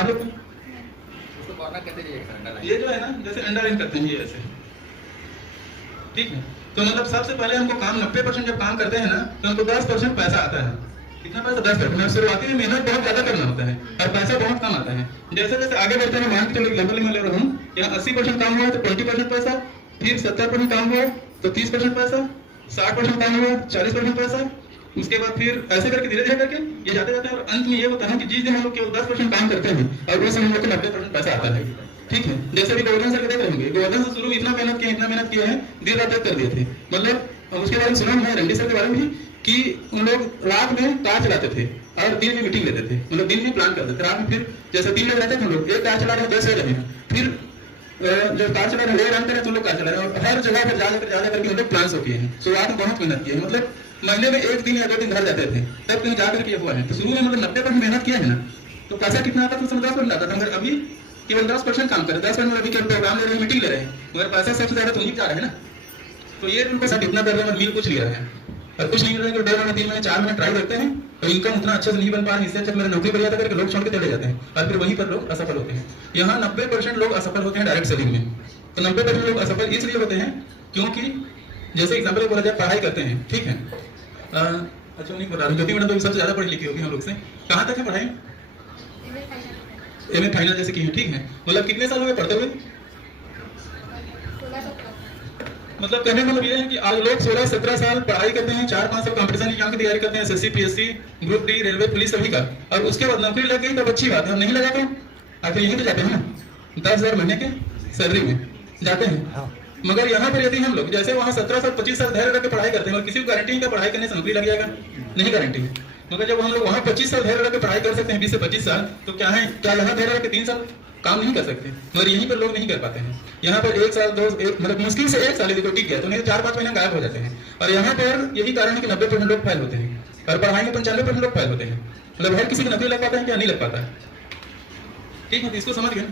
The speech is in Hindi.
आप लोग उसको कॉर्नर कहते हैं, ये जो है ना जैसे अंडर लाइन करते हैं ये ऐसे, ठीक है। तो मतलब सबसे पहले हमको काम 90% जब काम करते हैं ना तो हमको 10% पैसा आता है। कितना पैसा? 10%। शुरुआती में मेहनत बहुत ज्यादा करना होता है और पैसा बहुत कम आता है। जैसे जैसे आगे बढ़ते हैं, मान के चलो एग्जाम्पल में ले रहा हूँ, यहाँ 80% काम हुआ है तो 20% पैसा, फिर 70% काम हुआ तो 30% पैसा, 60% काम हुआ 40% पैसा, उसके बाद फिर ऐसे करके धीरे धीरे करके ये जाते जाते हैं और अंत में ये होता है कि जिस दिन हम लोग केवल 10% काम करते हैं और उस समय हम लोग को 90% पैसा आता है, ठीक है। जैसे भी गोवर्धन सर के देख रहेंगे, गोवर्धन से शुरू में इतना मेहनत किए हैं, देर रात तक कर दिए थे। मतलब उसके बारे में सुना है रंडी सर के बारे में भी कि उन लोग रात में कार चलाते थे और दिन में मीटिंग लेते थे, मतलब दिन में प्लान करते थे, रात में फिर जैसे 3 लोग रहते थे हम लोग, एक कार चला रहे हैं 10 रहे हैं, फिर जो कार चला रहे हैं रन करें तो लोग कार चला रहे हैं और हर जगह पर जा करके हम लोग प्लान हो किए हैं। शुरुआत में बहुत मेहनत की है, मतलब महीने में 1 दिन या 2 दिन घर जाते थे, तब कहीं जाकर के हुआ है। तो शुरू में मतलब 90% मेहनत किया है ना, तो पैसा कितना आता था? उसमें 10% आता था। मगर अभी केवल 10% काम करे, 10% अभी केवल प्रोग्राम ले रहे हैं, मीटिंग ले रहे हैं, मगर पैसा सबसे ज्यादा तो नहीं जा रहा है ना। तो ये उनको सब इतना कर रहे हैं, मिल कुछ लिया है और कुछ नहीं मिल रहा है, 2 महीने 3 महीने 4 महीने ट्राई करते हैं तो इनकम उतना अच्छे से नहीं बन पा रहा है। इससे अच्छा मेरा नौकरी बढ़िया करके लोग छोड़ के चले जाते हैं और फिर वहीं पर लोग असफल होते हैं। यहाँ 90% लोग असफल होते हैं डायरेक्ट सेलिंग में। तो 90% लोग असफल इसलिए होते हैं क्योंकि जैसे एग्जाम्पल बोला जाए, पढ़ाई करते हैं, ठीक है। अच्छा नहीं बता रहा, ज्योति मैडम तो सबसे ज्यादा पढ़ी लिखी होगी हम लोग से। कहाँ तक है पढ़ाई? एमए फाइनल जैसे की है, ठीक है। मतलब कितने साल हो गए पढ़ते हुए? मतलब कहने का मतलब ये है कि आज लोग 16-17 साल पढ़ाई करते हैं, 4-5 साल कंपटीशन एग्जाम की तैयारी करते हैं, SSC, PSC, group D, railway, police सभी का, और उसके बाद नौकरी लग गई तब अच्छी बात है, और नहीं लगा तो आखिर यहीं तो जाते हैं ना, 10,000 महीने के सैलरी में जाते हैं। मगर यहाँ पर यदि हम लोग जैसे वहाँ 17 साल 25 साल धैर्य रख के पढ़ाई करते हैं और किसी को गारंटी नहीं का पढ़ाई करने से नौकरी लग जाएगा, नहीं गारंटी है। मगर जब हम लोग वहाँ 25 साल धैर्य रख के पढ़ाई कर सकते हैं, 20 से 25 साल, तो क्या है, क्या यहाँ धैर्य रख के 3 साल काम नहीं कर सकते? मगर यहीं पर लोग नहीं कर पाते हैं। यहाँ पर 1 साल 2 मतलब मुश्किल से 1 साल यदि कोई टिक गया तो नहीं 4-5 महीने गायब हो जाते हैं। और यहाँ पर यही कारण है कि 90% लोग फेल होते हैं और पढ़ाई में 95% लोग फेल होते हैं। मतलब हर किसी को नौकरी लग पाता है क्या? नहीं लग पाता है, ठीक है। तो इसको समझ गए।